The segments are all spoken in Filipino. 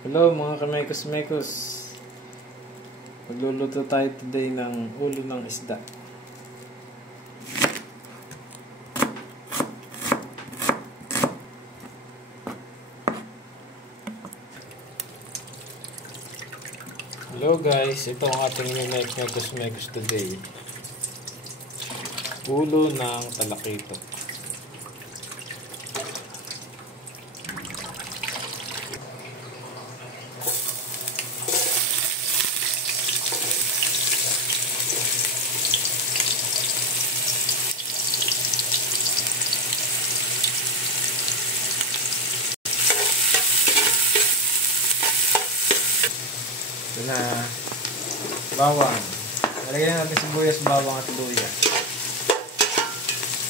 Hello mga kamekos-mekos. Magluluto tayo today ng ulo ng isda. Hello guys, ito ang ating mekos-mekos today. Ulo ng talakito. Ito na bawang. Nalagyan natin sibuyas, bawang at luya.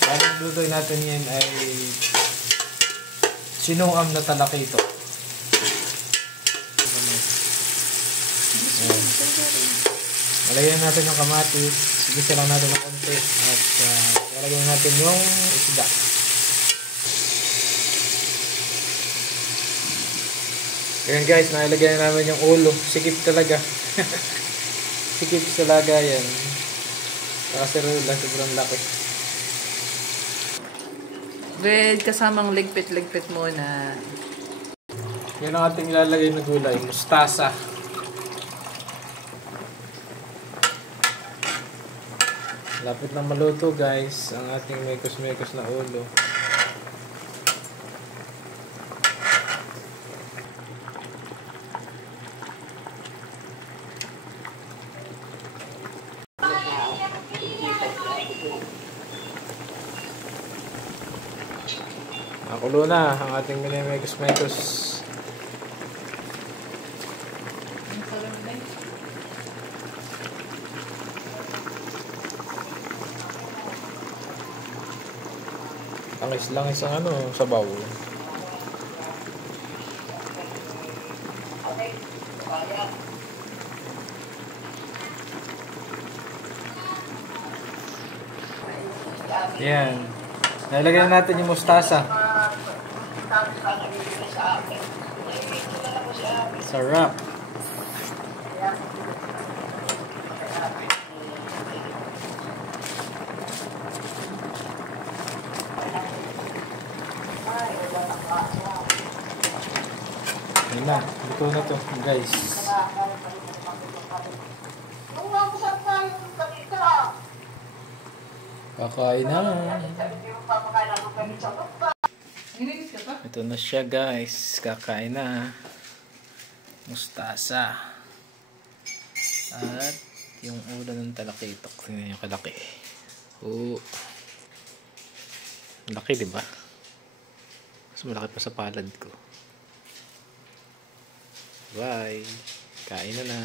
Para lutuin natin yan ay sinuam na talakito. Nalagyan natin yung kamatis. Sigisa lang natin ng konti. At nalagyan natin yung isda. Ayan guys, nalagyan namin yung ulo. Sikip talaga. Sikip sa lagayan. Kaserula, sobrang laki. With kasamang ligpit-ligpit muna. Yan ang ating ilalagay na gulay. Mustasa. Lapit na maluto guys. Ang ating mekos-mekos na ulo. Nakulo na ang ating mekos-mekos. Langis-langis ang sabaw. Yan. Nalagyan natin yung mustasa. Sarap. Ayan na, luto na to guys. Kakain na. Ito na siya guys. Kakain na. Mustasa. At yung ulo ng talakitok. Tingnan yung kalaki. Oh. Laki diba? Mas malaki pa sa palad ko. Bye. Kain na na.